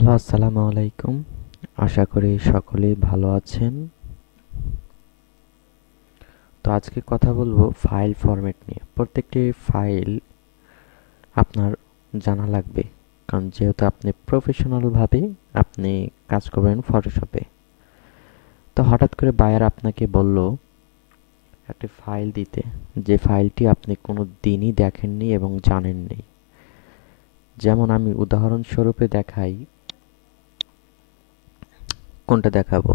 Hello, আসসালামু আলাইকুম। আশা করি সকলেই ভালো আছেন। তো আজকে কথা বলবো ফাইল ফরম্যাট নিয়ে। প্রত্যেকটি ফাইল আপনার জানা লাগবে, কারণ যেহেতু আপনি প্রফেশনালভাবে আপনি কাজ করবেন ফটোশপে। তো হঠাৎ করে বায়ার আপনাকে বলল একটি ফাইল দিতে, যে ফাইলটি আপনি কোনো দিনই দেখেননি এবং জানেননি। যেমন আমি উদাহরণস্বরূপে দেখাই, কোনটা দেখাবো?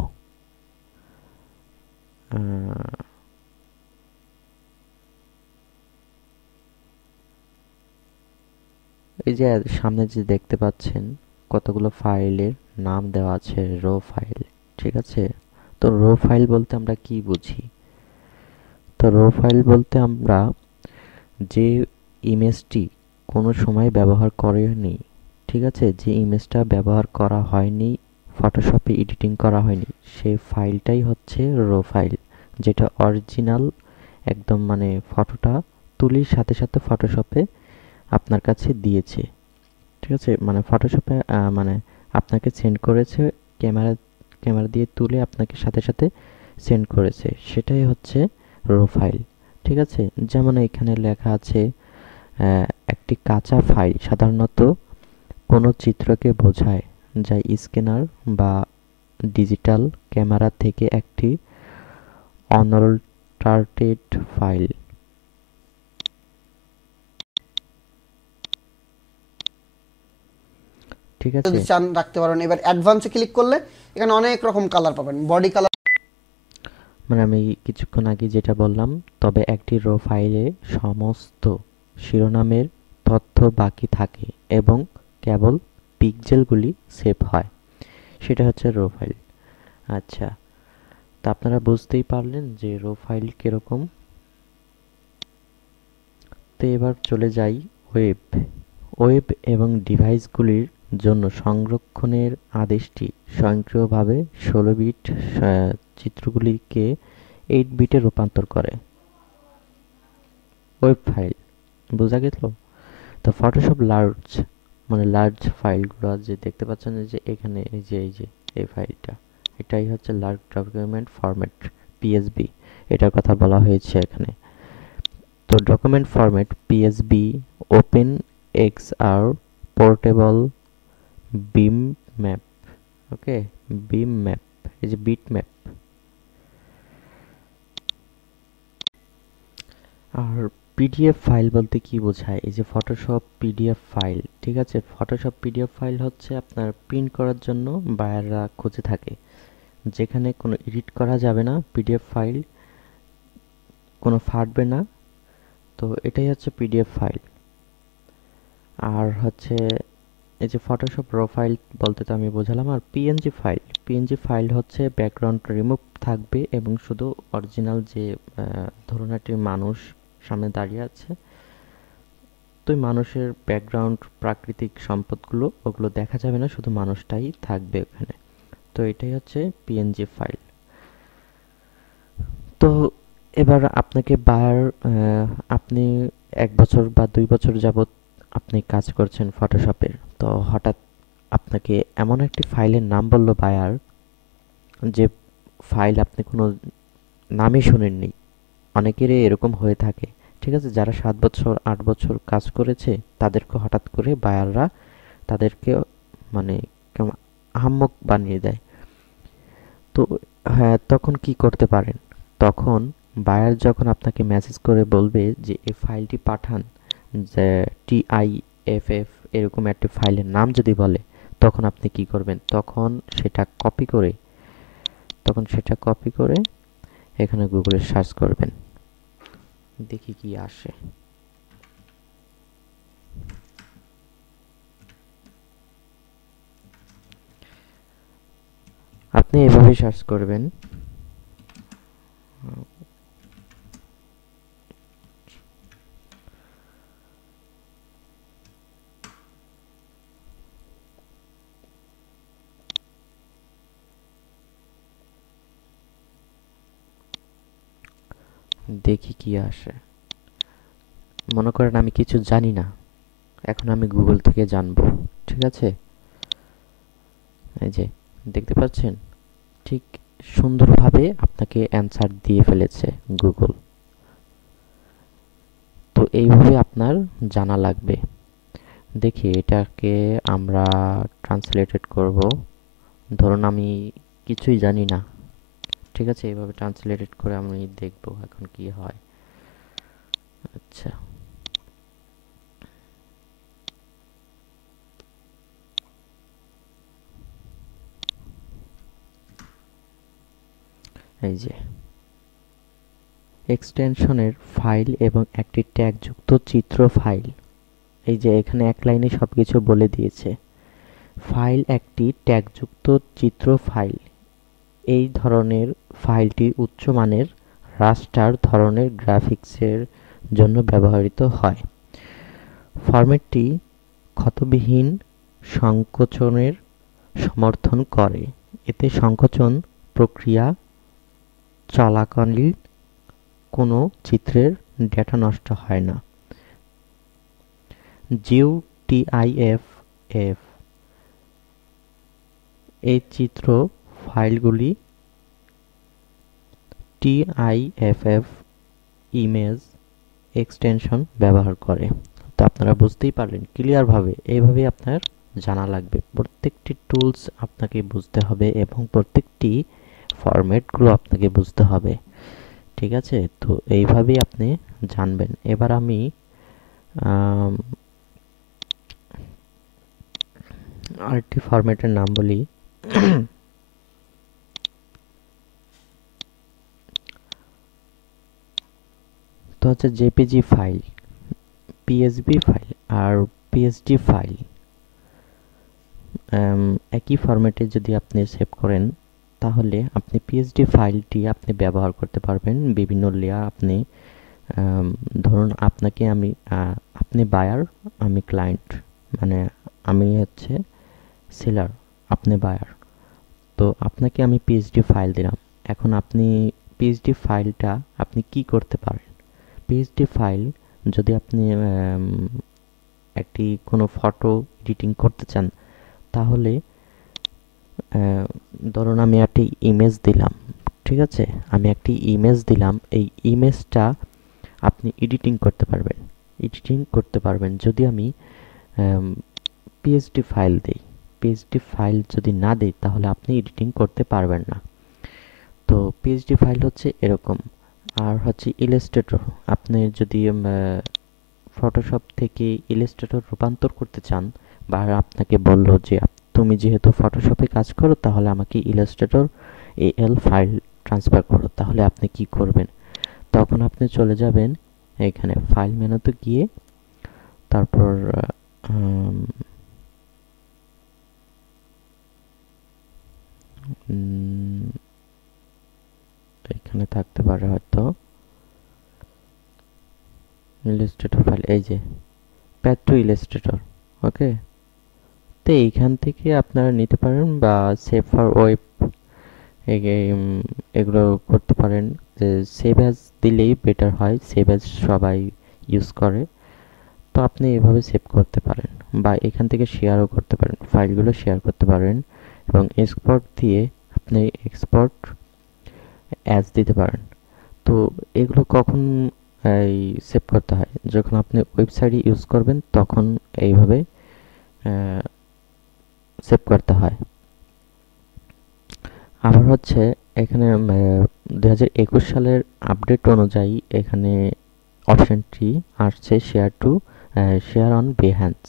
আহ, এই যে সামনে যে দেখতে পাচ্ছেন কতগুলো ফাইলের নাম দেওয়া আছে, রো ফাইল। ঠিক আছে? তো রো ফাইল বলতে আমরা কি বুঝি? তো রো ফাইল বলতে আমরা যে ইমেজটি কোনো সময় ব্যবহার করেনি, ঠিক আছে, যে ইমেজটা ব্যবহার করা হয়নি, ফটোশপে এডিটিং করা হয়নি, সেই ফাইলটাই হচ্ছে রো ফাইল। যেটা অরিজিনাল, একদম মানে ফটোটা তুলির সাথে সাথে ফটোশপে আপনার কাছে দিয়েছে। ঠিক আছে, মানে ফটোশপে মানে আপনাকে সেন্ড করেছে, ক্যামেরা ক্যামেরা দিয়ে তুলে আপনাকে সাথে সাথে সেন্ড করেছে, সেটাই হচ্ছে রো ফাইল। ঠিক আছে? যেমন এখানে লেখা আছে, একটি কাঁচা ফাইল সাধারণত কোনো চিত্রকে বোঝায় যা স্ক্যানার বা ডিজিটাল ক্যামেরা থেকে একটি অনঅল্টারেটেড ফাইল। ঠিক আছে? যদি চান রাখতে পারেন। এবার অ্যাডভান্সে ক্লিক করলে এখানে অনেক রকম কালার পাবেন, বডি কালার। মানে আমি কিছুক্ষণ আগে যেটা বললাম, তবে একটি রো ফাইলে সমস্ত শিরোনামের তথ্য বাকি থাকে এবং কেবল পিক্সেলগুলি সেভ হয়, সেটা হচ্ছে রো ফাইল। আচ্ছা, তা আপনারা বুঝতেই পারলেন যে রো ফাইল কিরকম। তো এবার চলে যাই ওয়েব। ওয়েব এবং ডিভাইসগুলির জন্য সংরক্ষণের আদেশটি স্বয়ংক্রিয়ভাবে 16 বিট চিত্রগুলিকে 8 বিটে রূপান্তর করে। ওয়েব ফাইল বোঝা গেল? তো ফটোশপ লার্জ, মানে লার্জ ফাইলগুলো যে দেখতে পাচ্ছেন, এই যে এখানে, এই যে এই ফাইলটা, এটাই হচ্ছে লার্জ ডকুমেন্ট ফরম্যাট, পিএসবি, এটার কথা বলা হয়েছে এখানে। তো document format PSB, open XR, portable, bitmap. Okay, bitmap, এই যে বিট ম্যাপ। আর পিডিএফ ফাইল বলতে কি বোঝায়? এই যে ফটোশপ পিডিএফ ফাইল, ঠিক আছে, ফটোশপ পিডিএফ ফাইল হচ্ছে আপনার প্রিন্ট করার জন্য বায়াররা খুঁজে থাকে, যেখানে কোনো এডিট করা যাবে না, পিডিএফ ফাইল কোনো ফাটবে না। তো এটাই হচ্ছে পিডিএফ ফাইল। আর হচ্ছে এই যে ফটোশপ র ফাইল বলতে তো আমি বোঝালাম। আর পিএনজি ফাইল, পিএনজি ফাইল হচ্ছে ব্যাকগ্রাউন্ড রিমুভ থাকবে এবং শুধু অরিজিনাল যে ধরুন একটি মানুষ সামনে দাঁড়িয়ে আছে, তো ওই মানুষের ব্যাকগ্রাউন্ড প্রাকৃতিক সম্পদগুলো ওগুলো দেখা যাবে না, শুধু মানুষটাই থাকবে ওখানে। তো এটাই হচ্ছে পিএনজি ফাইল। তো এবার আপনাকে আপনি 1 বছর বা 2 বছর যাবত আপনি কাজ করছেন ফটোশপের, তো হঠাৎ আপনাকে এমন একটি ফাইলের নাম বলল বায়ার, যে ফাইল আপনি কোনো নামই শোনেননি। অনেকেরই এরকম হয়ে থাকে। ঠিক আছে, যারা 7 বছর 8 বছর কাজ করেছে তাদেরকে হঠাৎ করে বায়াররা তাদেরকে মানে কেমন আহাম্মক বানিয়ে দেয়। তো হ্যাঁ, তখন কি করতে পারেন? তখন বায়ার যখন আপনাকে মেসেজ করে বলবে যে এই ফাইলটি পাঠান, যে TIFF এরকম একটা ফাইলের নাম যদি বলে, তখন আপনি কি করবেন? তখন সেটা কপি করে এখানে গুগলে সার্চ করবেন, দেখি কি আসে। আপনি এভাবে সার্চ করবেন, দেখি কি আসে। মনে করেন আমি কিছু জানি না, এখন আমি গুগল থেকে জানবো। ঠিক আছে? এই যে দেখতে পাচ্ছেন, ঠিক সুন্দরভাবে আপনাকে অ্যান্সার দিয়ে ফেলেছে গুগল। তো এইভাবে আপনার জানা লাগবে। দেখি এটাকে আমরা ট্রান্সলেটেড করব। ধরুন আমি কিছুই জানি না, ঠিক আছে, এইভাবে ট্রান্সলেটেড করে আমি দেখব এখন কি হয়। আচ্ছা, এই যে এক্সটেনশনের ফাইল এবং একটি ট্যাগযুক্ত চিত্র ফাইল। এই যে এখানে এক লাইনে সবকিছু বলে দিয়েছে। ফাইল একটি ট্যাগযুক্ত চিত্র ফাইল। এই ধরনের ফাইলটি উচ্চমানের রাস্টার ধরনের গ্রাফিক্সের জন্য ব্যবহৃত হয়। ফরম্যাটটি ক্ষতবিহীন সংকোচনের সমর্থন করে। এতে সংকোচন প্রক্রিয়া চলাকালীন কোনো চিত্রের ডেটা নষ্ট হয় না। জিইউটিআইএফ এই চিত্র ফাইলগুলি টিআইএফএফ ইমেজ এক্সটেনশন ব্যবহার করে। তো আপনারা বুঝতেই পারলেন ক্লিয়ারভাবে। এইভাবে আপনার জানা লাগবে, প্রত্যেকটি টুলস আপনাকে বুঝতে হবে এবং প্রত্যেকটি ফরম্যাটগুলো আপনাকে বুঝতে হবে, ঠিক আছে? তো এইভাবেই আপনি জানবেন। এবার আমি আরেকটি ফরম্যাটের নাম বলি। তো হচ্ছে জেপিজি ফাইল, পিএসবি ফাইল আর পিএসডি ফাইল। একই ফরম্যাটে যদি আপনি সেভ করেন তাহলে আপনি পিএসডি ফাইলটি আপনি ব্যবহার করতে পারবেন বিভিন্ন লেয়ার। আপনি ধরুন আপনাকে আমি আপনি বায়ার, আমি ক্লায়েন্ট, মানে আমি হচ্ছে সেলার, আপনি বায়ার। তো আপনাকে আমি পিএসডি ফাইল দিলাম। এখন আপনি পিএসডি ফাইলটা আপনি কি করতে পারেন? পিএসডি ফাইল যদি আপনি একটি কোনো ফটো এডিটিং করতে চান তাহলে ধরুন আমি একটি ইমেজ দিলাম, ঠিক আছে, আমি একটি ইমেজ দিলাম। এই ইমেজটা আপনি এডিটিং করতে পারবেন যদি আমি পিএসডি ফাইল দিই। পিএসডি ফাইল যদি না দিই তাহলে আপনি এডিটিং করতে পারবেন না। তো পিএসডি ফাইল হচ্ছে এরকম। আর হচ্ছে ইলাস্ট্রেটর, আপনি যদি ফটোশপ থেকে ইলাস্ট্রেটর রূপান্তর করতে চান, বা আপনাকে বলল যে তুমি যেহেতু ফটোশপে কাজ করো তাহলে আমাকে ইলাস্ট্রেটর এএল ফাইল ট্রান্সফার করো, তাহলে আপনি কি করবেন? তখন আপনি চলে যাবেন এখানে ফাইল মেনুতে গিয়ে, তারপর এখানে থাকতে পারে হয়তো ইলাস্ট্রেটর ফাইল, এই যে প্যাথ টু ইলাস্ট্রেটর। ওকে, তো এইখান থেকে আপনারা নিতে পারেন বা সেভ ফর ওয়েব এগুলো করতে পারেন। যে সেভ অ্যাজ দিলেই বেটার হয়, সেভ অ্যাজ সবাই ইউজ করে। তো আপনি এভাবে সেভ করতে পারেন বা এখান থেকে শেয়ারও করতে পারেন, ফাইলগুলো শেয়ার করতে পারেন এবং এক্সপোর্ট দিয়ে আপনি এক্সপোর্ট অ্যাজ দিতে পারেন। তো এগুলো কখন এই সেভ করতে হয়? যখন আপনি ওয়েবসাইটে ইউজ করবেন তখন এইভাবে সেভ করতে হয়। আবার হচ্ছে এখানে 2021 সালের আপডেট অনুযায়ী এখানে অপশনটি আসছে শেয়ার অন বিহ্যান্স।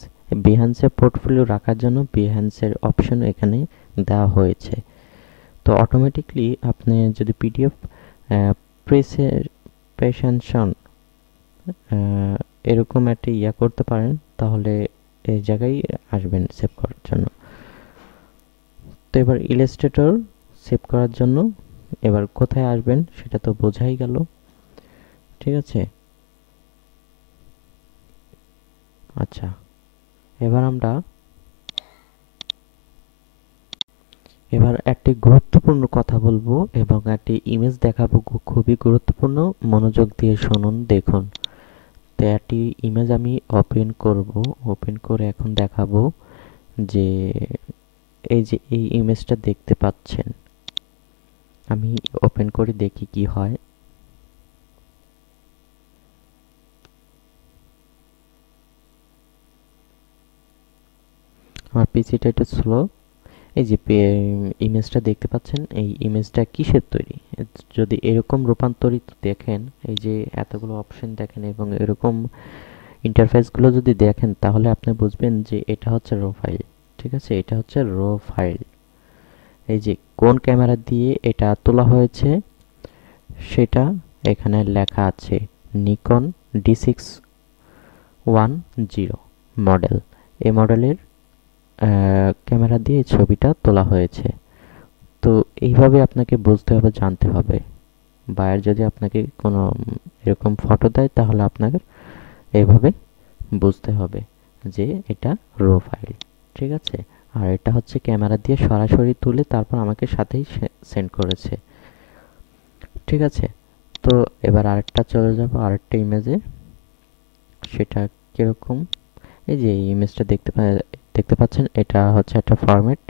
বিহ্যান্সে পোর্টফোলিও রাখার জন্য বিহ্যান্সের অপশন এখানে দেওয়া হয়েছে। তো অটোমেটিকলি আপনি যদি পিডিএফ প্রেজেন্টেশন এরকম একটা করতে পারেন তাহলে এই জায়গায় আসবেন সেভ করার জন্য। তো এবার ইলাস্ট্রেটর সেভ করার জন্য এবার কোথায় আসবেন সেটা তো বোঝাই গেল, ঠিক আছে? আচ্ছা, এবার একটি গুরুত্বপূর্ণ কথা বলবো এবং একটি ইমেজ দেখাবো, খুবই গুরুত্বপূর্ণ, মনোযোগ দিয়ে শুনুন, দেখুন। তো একটি ইমেজ আমি ওপেন করে এখন দেখাবো যে এই যে এই ইমেজটা দেখতে পাচ্ছেন, আমি ওপেন করে দেখি কি হয়। আমার পিসিটা একটু স্লো। এই যে ইমেজটা দেখতে পাচ্ছেন, এই ইমেজটা কিসের তৈরি? যদি এরকম রূপান্তরিত দেখেন, এই যে এতগুলো অপশন দেখেন এবং এরকম ইন্টারফেসগুলো যদি দেখেন, তাহলে আপনি বুঝবেন যে এটা হচ্ছে রো ফাইল। ঠিক আছে, এটা হচ্ছে রো ফাইল। এই যে কোন ক্যামেরা দিয়ে এটা তোলা হয়েছে সেটা এখানে লেখা আছে, নিকন D610 মডেল। এই মডেলের ক্যামেরা দিয়ে এই ছবিটা তোলা হয়েছে। তো এইভাবে আপনাকে বুঝতে হবে, জানতে হবে। বায়ার যদি আপনাকে কোনো এরকম ফটো দেয়, তাহলে আপনাকে এইভাবে বুঝতে হবে যে এটা রো ফাইল। ঠিক আছে, আর এটা হচ্ছে ক্যামেরা দিয়ে সরাসরি তুলে তারপর আমাকে সাথেই সেন্ড করেছে। ঠিক আছে, তো এবার আরেকটা চলে যাব, আরেকটা ইমেজে। সেটা কিরকম? এই যে এই ইমেজটা দেখতে পাচ্ছেন, এটা হচ্ছে একটা ফরম্যাট।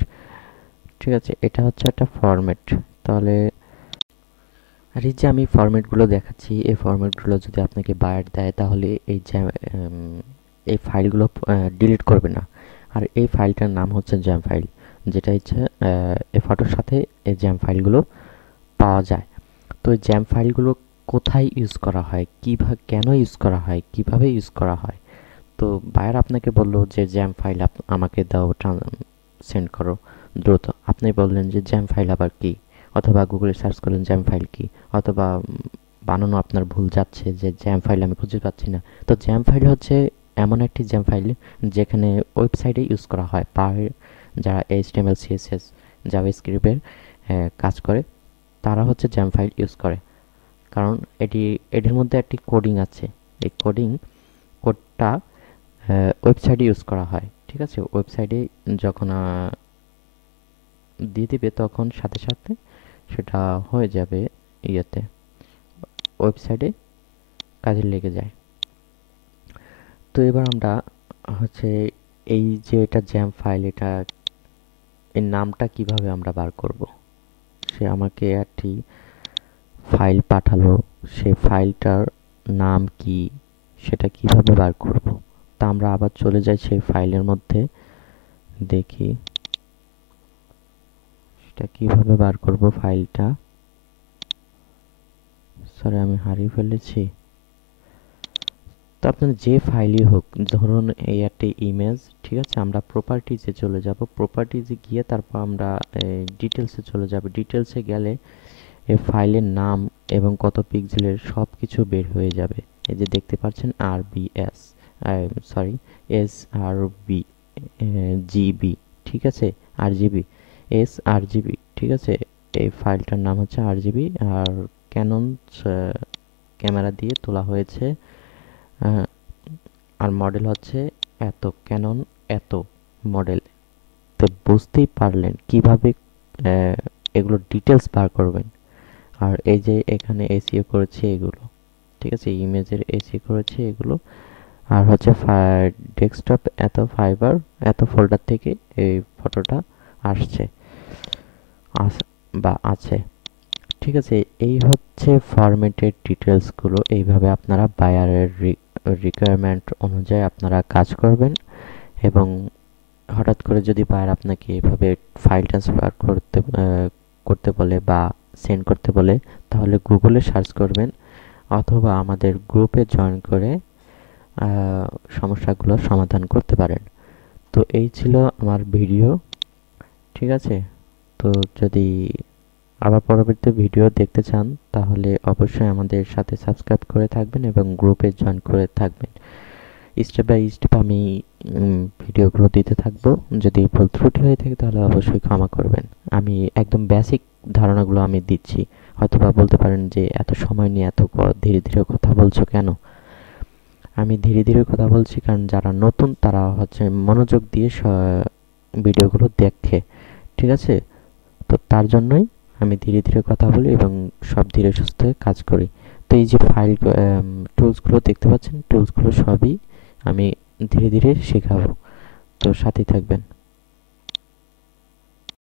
ঠিক আছে, এটা হচ্ছে একটা ফরম্যাট। তাহলে আর এই যে আমি ফরম্যাটগুলো দেখাচ্ছি, এই ফরম্যাটগুলো যদি আপনাকে বায়ার দেয়, তাহলে এই ফাইলগুলো ডিলিট করবে না। আর এই ফাইলটার নাম হচ্ছে জ্যাম ফাইল, যেটা হচ্ছে এই ফটোর সাথে এই জ্যাম ফাইলগুলো পাওয়া যায়। তো এই জ্যাম ফাইলগুলো কোথায় ইউজ করা হয়, কিভাবে, কেন ইউজ করা হয়, কিভাবে ইউজ করা হয়? তো বায়ার আপনাকে বললো যে জ্যাম ফাইল আমাকে দাও, সেন্ড করো দ্রুত। আপনি বললেন যে জ্যাম ফাইল আবার কি, অথবা গুগলে সার্চ করলেন জ্যাম ফাইল কি, অথবা বানানো আপনার ভুল যাচ্ছে যে জ্যাম ফাইল আমি খুঁজে পাচ্ছি না। তো জ্যাম ফাইল হচ্ছে এমন একটি জ্যাম ফাইল যেখানে ওয়েবসাইটে ইউজ করা হয়, যারা HTML CSS জাভাস্ক্রিপ্টের কাজ করে, তারা হচ্ছে জ্যাম ফাইল ইউজ করে। কারণ এটির মধ্যে একটি কোডিং আছে। এই কোডটা ওয়েবসাইটে ইউজ করা হয়। ঠিক আছে, ওয়েবসাইটে যখন দিয়ে দিবে, তখন সাথে সাথে সেটা হয়ে যাবে ইয়েতে, ওয়েবসাইটে কাজে লেগে যায়। তো এবার আমরা হচ্ছে এই যে এটা জ্যাম ফাইল, এটা এর নামটা কিভাবে আমরা বার করব? সে আমাকে একটি ফাইল পাঠালো, সেই ফাইলটার নাম কি, সেটা কিভাবে বার করব? তা আমরা আবার চলে যাই সেই ফাইলের মধ্যে, দেখি সেটা কিভাবে বার করব ফাইলটা। সরি, আমি হারিয়ে ফেলেছি। তো আপনার যে ফাইলই হোক, ধরুন এই একটা ইমেজ। ঠিক আছে, আমরা প্রপার্টিজে চলে যাব, প্রপার্টিজে গিয়ে তারপর আমরা ডিটেলসে চলে যাব। ডিটেলসে গেলে এই ফাইলের নাম এবং কত পিক্সেলের সব কিছু বের হয়ে যাবে। এই যে দেখতে পাচ্ছেন RBS, সরি SRB GB। ঠিক আছে, RGB, SRGB। ঠিক আছে, এই ফাইলটার নাম হচ্ছে RGB। আর ক্যানন ক্যামেরা দিয়ে তোলা হয়েছে। আর মডেল হচ্ছে এত, ক্যানন এত মডেল। তো বুঝতেই পারলেন কিভাবে এগুলো ডিটেলস বার করবেন। আর এই যে এখানে এসইও করেছে এগুলো। ঠিক আছে, ইমেজের এসইও করেছে এগুলো। আর হচ্ছে ডেস্কটপ এত ফাইবার এত ফোল্ডার থেকে এই ফটোটা আসছে বা আছে। ঠিক আছে, এই হচ্ছে ফরম্যাটের ডিটেলসগুলো। এইভাবে আপনারা বায়ারের রিকোয়ারমেন্ট অনুযায়ী আপনারা কাজ করবেন। এবং হঠাৎ করে যদি বায়ার আপনাকে এভাবে ফাইল ট্রান্সফার করতে বলে বা সেন্ড করতে বলে, তাহলে গুগলে সার্চ করবেন অথবা আমাদের গ্রুপে জয়েন করে সমস্যাগুলোর সমাধান করতে পারেন। তো এই ছিল আমার ভিডিও। ঠিক আছে, তো যদি আবার পরবর্তী ভিডিও দেখতে চান, তাহলে অবশ্যই আমাদের সাথে সাবস্ক্রাইব করে থাকবেন এবং গ্রুপে জয়েন করে থাকবেন। স্টেপ বাই স্টেপ আমি ভিডিওগুলো দিতে থাকবো। যদি ভুল ত্রুটি হয়ে থাকে তাহলে অবশ্যই ক্ষমা করবেন। আমি একদম বেসিক ধারণাগুলো আমি দিচ্ছি। হয়তোবা বলতে পারেন যে এত সময় নিয়ে এত ধীরে ধীরে কথা বলছো কেন? আমি ধীরে ধীরে কথা বলছি কারণ যারা নতুন তারা হচ্ছে মনোযোগ দিয়ে ভিডিওগুলো দেখে। ঠিক আছে, তো তার জন্যই আমি ধীরে ধীরে কথা বলি এবং সব ধীরে সুস্থে কাজ করি। তো এই যে ফাইল টুলসগুলো দেখতে পাচ্ছেন, টুলসগুলো সবই আমি ধীরে ধীরে শেখাবো। তো সাথেই থাকবেন।